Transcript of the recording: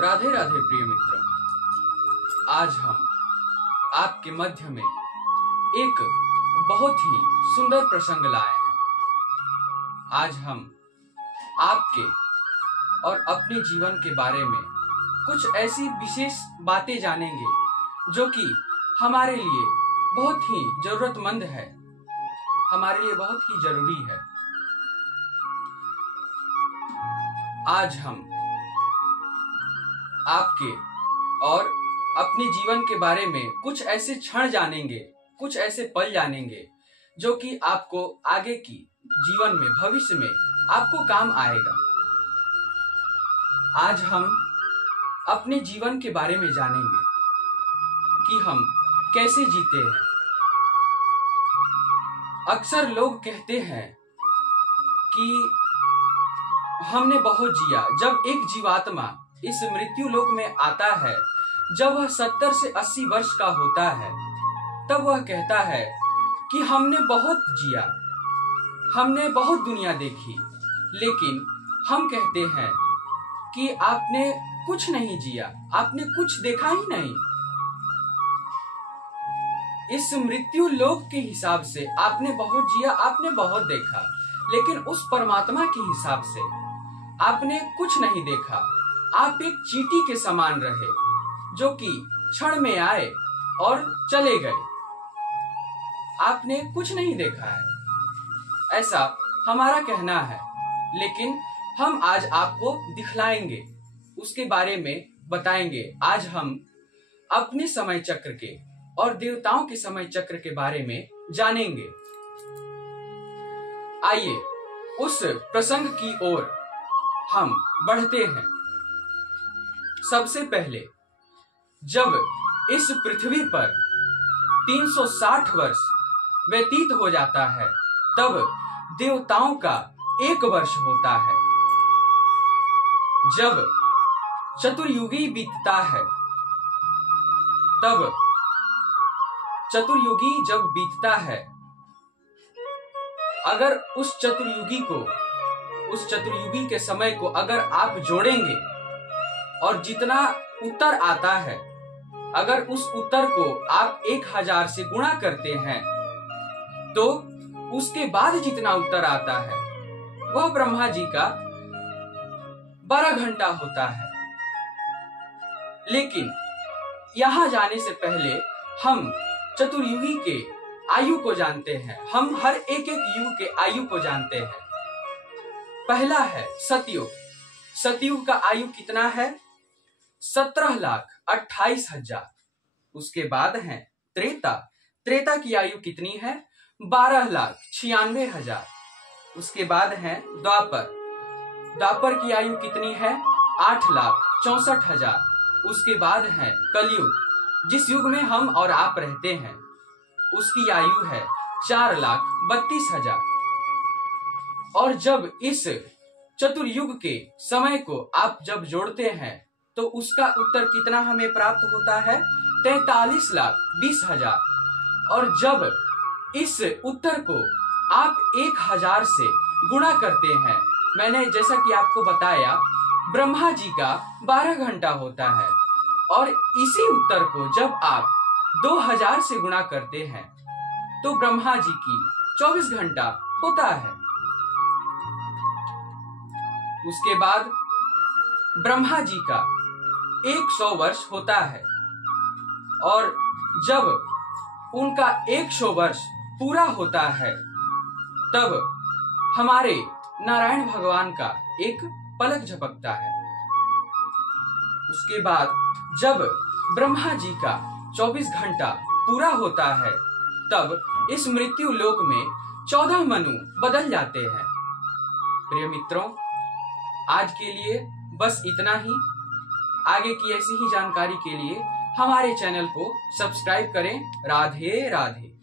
राधे राधे प्रिय मित्रों, आज हम आपके मध्य में एक बहुत ही सुंदर प्रसंग लाए हैं। आज हम आपके और अपने जीवन के बारे में कुछ ऐसी विशेष बातें जानेंगे जो कि हमारे लिए बहुत ही जरूरतमंद है, हमारे लिए बहुत ही जरूरी है। आज हम आपके और अपने जीवन के बारे में कुछ ऐसे क्षण जानेंगे, कुछ ऐसे पल जानेंगे जो कि आपको आगे की जीवन में, भविष्य में आपको काम आएगा। आज हम अपने जीवन के बारे में जानेंगे कि हम कैसे जीते हैं। अक्सर लोग कहते हैं कि हमने बहुत जिया। जब एक जीवात्मा इस मृत्यु लोक में आता है, जब वह 70 से 80 वर्ष का होता है, तब वह कहता है कि हमने बहुत जिया, हमने बहुत दुनिया देखी। लेकिन हम कहते हैं कि आपने कुछ नहीं जिया, आपने कुछ देखा ही नहीं। इस मृत्यु लोक के हिसाब से आपने बहुत जिया, आपने बहुत देखा, लेकिन उस परमात्मा के हिसाब से आपने कुछ नहीं देखा। आप एक चींटी के समान रहे जो कि क्षण में आए और चले गए। आपने कुछ नहीं देखा है, ऐसा हमारा कहना है। लेकिन हम आज आपको दिखलाएंगे, उसके बारे में बताएंगे। आज हम अपने समय चक्र के और देवताओं के समय चक्र के बारे में जानेंगे। आइए उस प्रसंग की ओर हम बढ़ते हैं। सबसे पहले जब इस पृथ्वी पर 360 वर्ष व्यतीत हो जाता है, तब देवताओं का 1 वर्ष होता है। जब चतुर्युगी बीतता है, तब चतुर्युगी जब बीतता है, अगर उस चतुर्युगी के समय को अगर आप जोड़ेंगे और जितना उत्तर आता है, अगर उस उत्तर को आप 1000 से गुणा करते हैं, तो उसके बाद जितना उत्तर आता है वह ब्रह्मा जी का 12 घंटा होता है। लेकिन यहां जाने से पहले हम चतुर्युगी के आयु को जानते हैं। हम हर एक युग के आयु को जानते हैं। पहला है सतयुग। सतयुग का आयु कितना है? 17,28,000। उसके बाद है त्रेता। त्रेता की आयु कितनी है? 12,96,000। उसके बाद है द्वापर। द्वापर की आयु कितनी है? 8,64,000। उसके बाद है कलयुग, जिस युग में हम और आप रहते हैं, उसकी आयु है 4,32,000। और जब इस चतुर्युग के समय को आप जब जोड़ते हैं, तो उसका उत्तर कितना हमें प्राप्त होता है? 43,20,000। और जब इस उत्तर को आप 1000 से गुणा करते हैं, मैंने जैसा कि आपको बताया, ब्रह्मा जी का 12 घंटा होता है। और इसी उत्तर को जब आप 2000 से गुणा करते हैं, तो ब्रह्मा जी की 24 घंटा होता है। उसके बाद ब्रह्मा जी का 100 वर्ष होता है। और जब उनका 100 वर्ष पूरा होता है, तब हमारे नारायण भगवान का एक पलक झपकता है। उसके बाद जब ब्रह्मा जी का 24 घंटा पूरा होता है, तब इस मृत्यु लोक में 14 मनु बदल जाते हैं। प्रिय मित्रों, आज के लिए बस इतना ही। आगे की ऐसी ही जानकारी के लिए हमारे चैनल को सब्सक्राइब करें। राधे राधे।